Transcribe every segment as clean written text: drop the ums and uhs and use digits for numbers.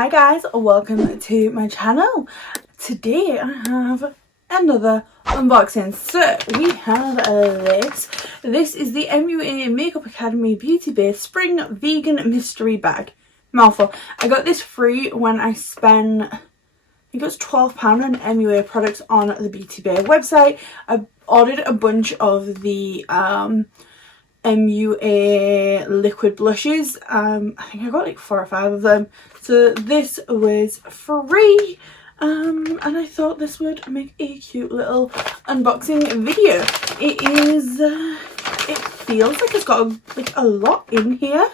Hi guys, welcome to my channel. Today I have another unboxing. So we have this is the MUA Makeup Academy Beauty Bay Spring Vegan Mystery Bag. Mouthful. I got this free when I spent, I think it was £12 on MUA products on the Beauty Bay website. I ordered a bunch of the MUA liquid blushes. I think I got like 4 or 5 of them, so this was free, and I thought this would make a cute little unboxing video. It feels like it's got a lot in here.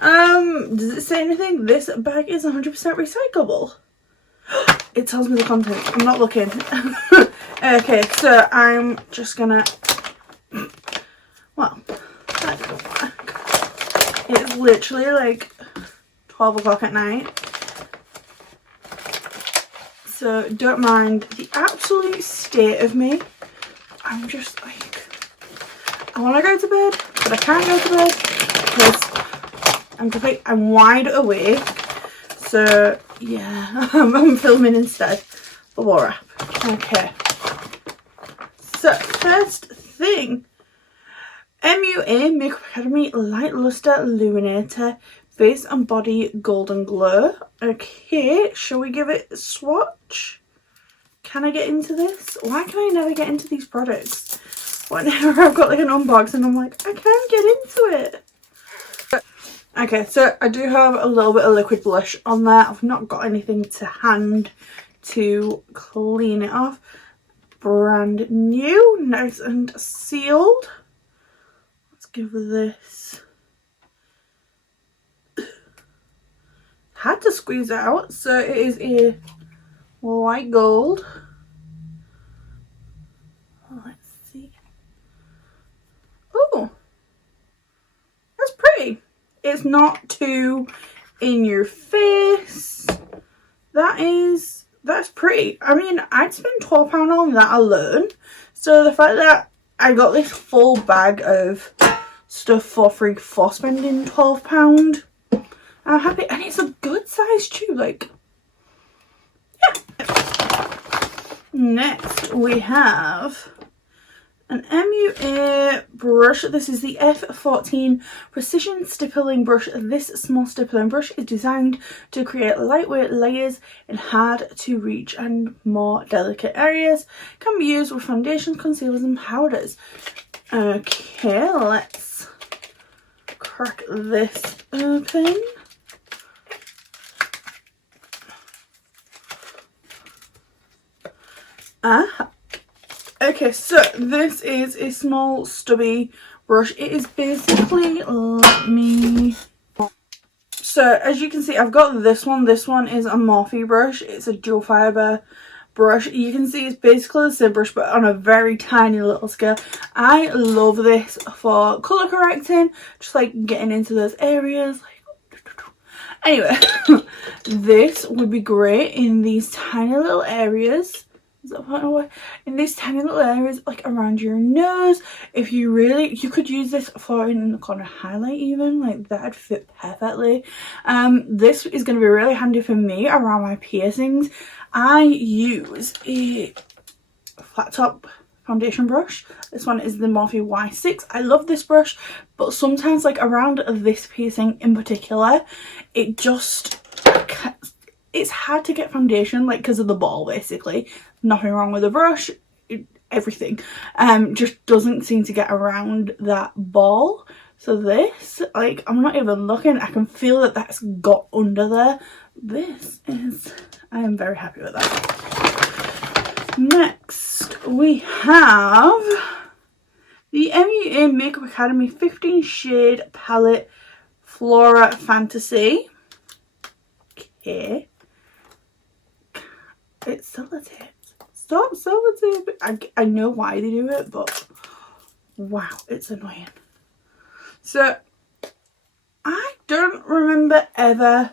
Does it say anything? This bag is 100% recyclable. It tells me the content. I'm not looking. Okay, so I'm just gonna, well, it's literally like 12 o'clock at night, so don't mind the absolute state of me. I'm just like, I want to go to bed, but I can't go to bed because I'm just like, I'm wide awake. So yeah, I'm filming instead. The war app. Okay, so first thing, MUA Makeup Academy Light Luster Illuminator Face and Body Golden Glow. Okay, shall we give it a swatch? Can I get into this? Why can I never get into these products? Whenever I've got like an unboxing, I'm like, I can't get into it. Okay, so I do have a little bit of liquid blush on there. I've not got anything to hand to clean it off. Brand new, nice and sealed. Give this, had to squeeze it out, so it is a light gold. Let's see. Oh, that's pretty. It's not too in your face. That's pretty. I mean, I'd spend £12 on that alone, so the fact that I got this full bag of stuff for free for spending £12, I'm happy. And it's a good size tube, like, yeah. Next we have an MUA brush. This is the F14 Precision Stippling Brush. This small stippling brush is designed to create lightweight layers in hard to reach and more delicate areas. Can be used with foundations, concealers and powders. Okay, let's crack this open. Okay, so this is a small stubby brush. It is basically, so as you can see, I've got this one. This one is a Morphe brush. It's a dual fibre brush. You can see it's basically the same brush but on a very tiny little scale. I love this for colour correcting, just like getting into those areas. Anyway, this would be great in these tiny little areas. Is that part away? In these tiny little areas, like around your nose. If you really, you could use this for in the corner highlight even, like that'd fit perfectly. This is going to be really handy for me around my piercings. I use a flat top foundation brush. This one is the Morphe Y6. I love this brush, but sometimes like around this piercing in particular, it just, it's hard to get foundation, like because of the ball basically. Nothing wrong with the brush, everything. Just doesn't seem to get around that ball. So this, like, I'm not even looking, I can feel that that's got under there. This is, I am very happy with that. Next we have the MUA Makeup Academy 15 Shade Palette Flora Fantasy. Okay, it's sellotape. Stop sellotape. I know why they do it, but wow, it's annoying. So I don't remember ever,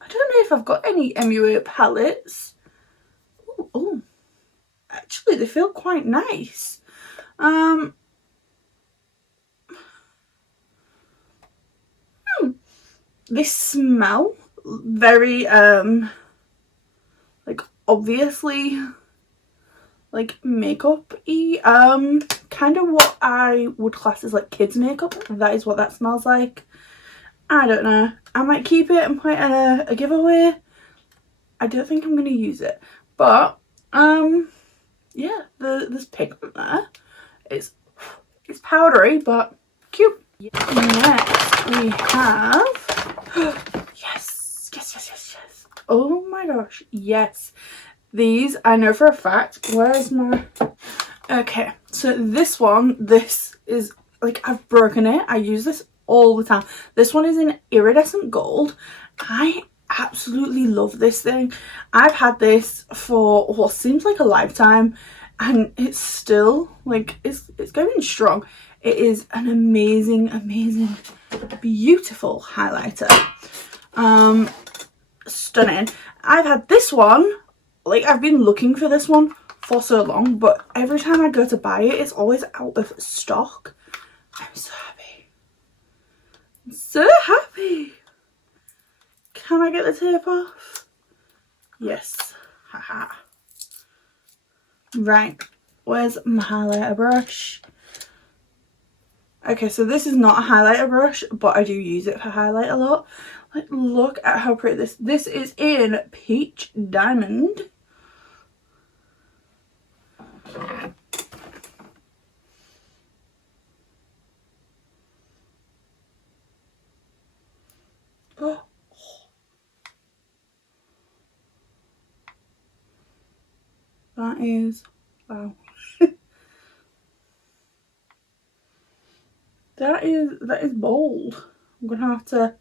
I don't know if I've got any MUA palettes. Oh, actually they feel quite nice. They smell very like obviously like makeup-y, kind of what I would class as like kids makeup. That is what that smells like. I don't know, I might keep it and put it in a giveaway. I don't think I'm going to use it, but yeah, there's pigment there. It's powdery but cute. Next we have yes, oh my gosh, yes, these I know for a fact. Where's my, okay, so this is like, I've broken it. I use this all the time. This one is in iridescent gold. I absolutely love this thing. I've had this for what seems like a lifetime, and it's still like, it's going strong. It is an amazing beautiful highlighter. Stunning. I've had this one, like I've been looking for this one for so long, but every time I go to buy it, it's always out of stock. I'm so happy. I'm so happy. Can I get the tape off? Yes. Haha. Right. Where's my highlighter brush? Okay, so this is not a highlighter brush, but I do use it for highlight a lot. Like, look at how pretty this is in Peach Diamond. Oh. That is, wow. that is bold. I'm gonna have to,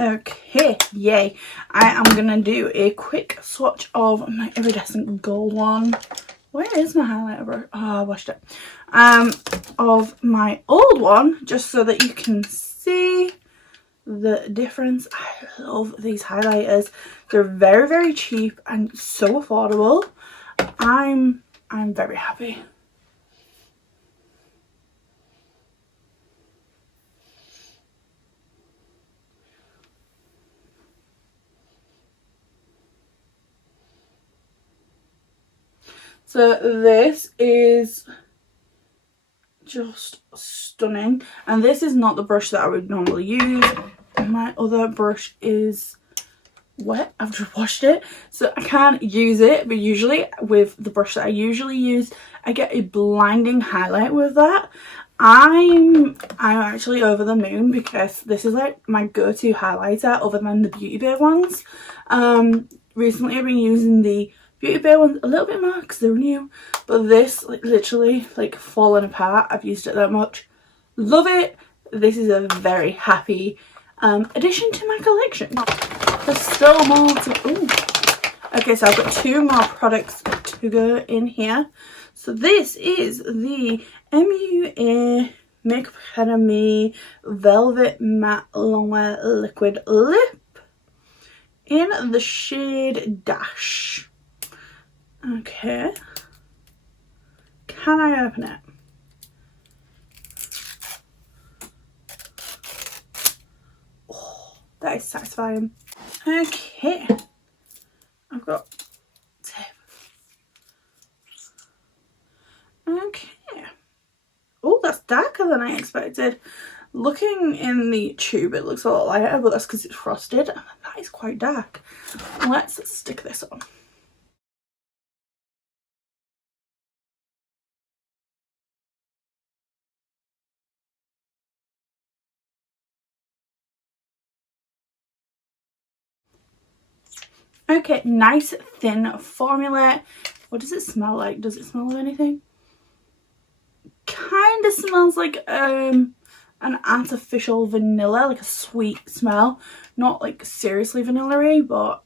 okay, yay. I am gonna do a quick swatch of my iridescent gold one. Where is my highlighter brush? Oh, I washed it. Of my old one, just so that you can see the difference. I love these highlighters. They're very cheap and so affordable. I'm very happy. So this is just stunning, and this is not the brush that I would normally use. My other brush is wet. I've just washed it, so I can't use it, but usually with the brush that I usually use, I get a blinding highlight with that. I'm actually over the moon because this is like my go-to highlighter other than the Beauty Bay ones. Recently I've been using the Beauty Bay ones a little bit more because they're new, but this, like, literally like falling apart. I've used it that much. Love it. This is a very happy addition to my collection. There's still more to, ooh. Okay, so I've got 2 more products to go in here. So this is the MUA Makeup Academy Velvet Matte Longwear Liquid Lip in the shade Dash. Okay, can I open it? Oh, that is satisfying. Okay, I've got tape. Okay. Oh, that's darker than I expected. Looking in the tube, it looks a lot lighter, but that's because it's frosted. And that is quite dark. Let's stick this on. Okay, nice thin formula. What does it smell like? Does it smell of anything? Kind of smells like an artificial vanilla, like a sweet smell. Not like seriously vanilla-y, but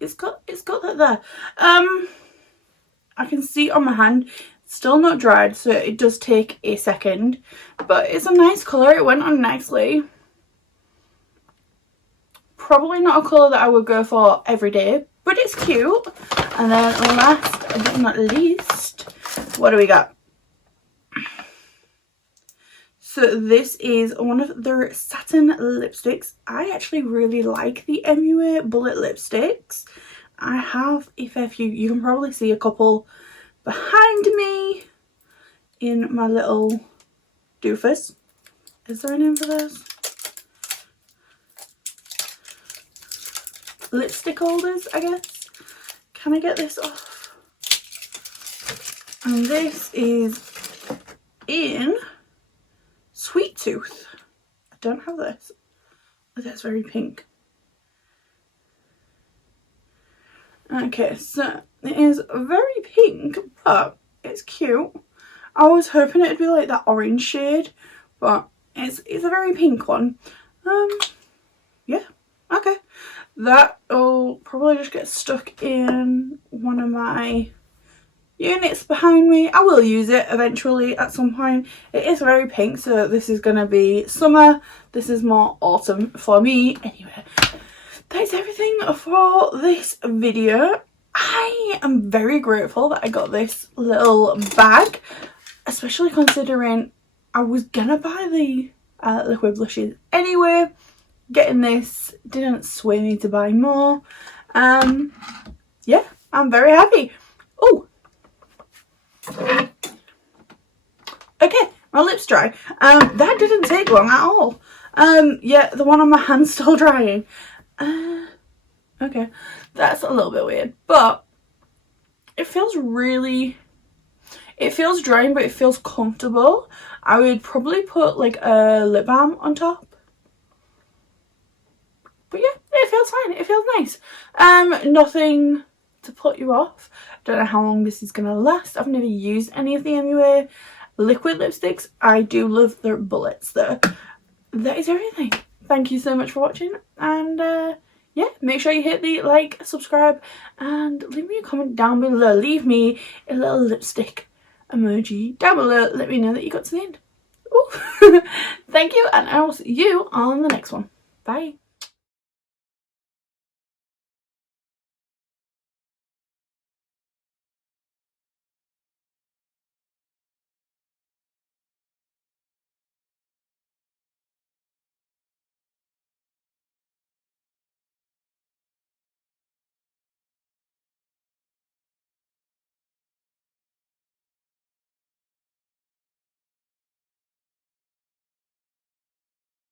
it's got that there. I can see it on my hand. It's still not dried, so it does take a second, but it's a nice colour. It went on nicely. Probably not a colour that I would go for every day, but it's cute. And then last but not least, what do we got? So this is one of their satin lipsticks. I actually really like the MUA bullet lipsticks. I have a fair few. You can probably see a couple behind me in my little doofus. Is there a name for this? Lipstick holders, I guess. Can I get this off? And this is in Sweet Tooth. I don't have this. Oh, that's very pink. Okay, so it is very pink, but it's cute. I was hoping it'd be like that orange shade, but it's a very pink one. Yeah, okay. That'll probably just get stuck in one of my units behind me. I will use it eventually at some point. It is very pink, so this is going to be summer. This is more autumn for me. Anyway, that's everything for this video. I am very grateful that I got this little bag, especially considering I was gonna buy the liquid blushes anyway. Getting this didn't sway me to buy more. Yeah, I'm very happy. Oh, okay, my lip's dry. That didn't take long at all. Yeah, the one on my hand's still drying. Okay, that's a little bit weird, but it feels really, it feels drying, but it feels comfortable. I would probably put like a lip balm on top. But yeah, it feels fine. It feels nice. Nothing to put you off. Don't know how long this is going to last. I've never used any of the MUA liquid lipsticks. I do love their bullets though. That is everything. Thank you so much for watching, and yeah, make sure you hit the like, subscribe, and leave me a comment down below. Leave me a little lipstick emoji down below. Let me know that you got to the end. Ooh. Thank you, and I will see you on the next one. Bye.